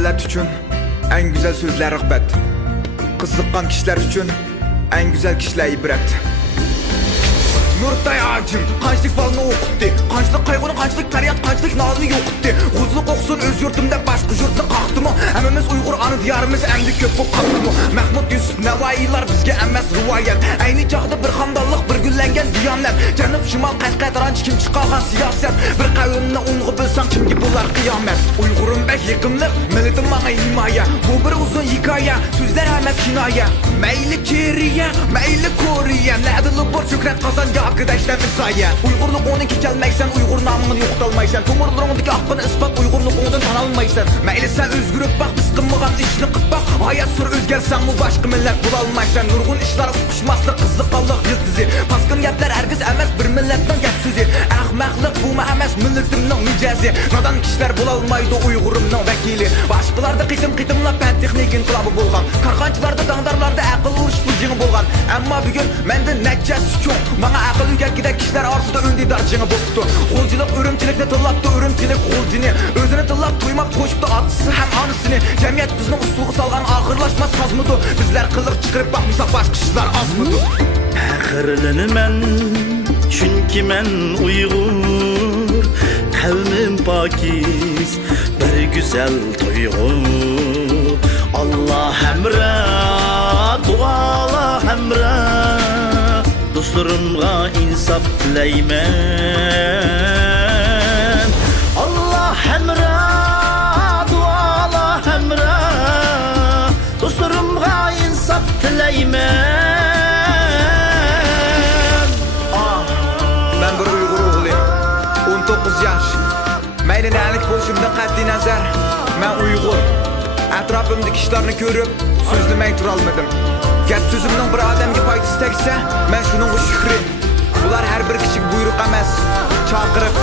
millet için en güzel sözler rağbet. Kızıqqan kişiler için en güzel kişiler ibret. Nurtay ağacım, qanchlik balını okuttu. Qanchlik qayg'uni, qanchlik feryat, qanchlik nolni yo'qitdi. Huzurli qo'qsin o'z yurtimda boshqa yurtni qaqdimi? Hammamiz Uyg'ur ana diyarimiz endi ko'p bo'lib qoldimi? Mahmud Yusuf Navoiylar bizga emas rivoyat. Ayni chog'da bir hamdonlik, bir gullangan diyonat. Janub shimol qayqaytiran kim chiqargan siyosat. Bir qavmni ung'i bilsang kimga bo'lar qiyomat. Uyg'urim bek yiqimliq, millatim menga himoya. Bu bir uzun hikoya, so'zlar emas kinoya. Mayli Keriya, mayli Koreya, nadili bor shuhrat qozon arkadaşlar misaya. Uygurluk onu keçelmeysen, Uygur namını yoxtalmaysan. Tomurlarındaki hakkını ispat, Uygurluk ondan tanalmaysan. Meyli sen özgürlük bak, biz qınmıgan işini qıp bak. Hayat sür özgersen bu başka millet bulalmaysan. Nurgun işler sıkışmaslı, kızıqallık yıldızı. Paskın gepler herkes emez, bir milletten gep sözü. Ahmaklık bu mu emez, milletimnin mücezi. Nadan kişiler bulalmaydı Uygurumның vekili. Başkalarda qitim-qitimla pen texnik inqilabı bolgan. Karxançılarda, dağdarlarda akıl uruş fıcını bolgan. Ama bugün mende neccesi çok. Bana akıl ülkekide kişiler arsıda öndidar jini boptu. Qolchilik örümchilikni tillabdi, örümchilik qo'ljini. O'zini tillab to'ymab qo'shibdi otisi ham onasini. Jamiyat bizni usulga solgan oxirlashmas sozmidi. Bizlar qiliq chiqarib baxmasa boshqa ishlar ozmidi. Faxrlanaman chunki men Uyg'ur, qavmim pokiz, bir go'zal tuyg'u. Alloh hamra, duolar hamra. Dostlarımga insaf tileymen. Allah hemra, duala hemra. Dostlarımga insaf tileymen. Ben bir Uygur oğluyum, 19 yaş. Mayli nelik bo'lishimdan qat'iy nazar, men Uygur. Atrofimdagi ishlarni ko'rib, so'zlamay turolmadim. Gap sözümün bir adamga foydasi tegsa, men shuning shukri. Bular har bir kichik buyruq emas, chaqiriq.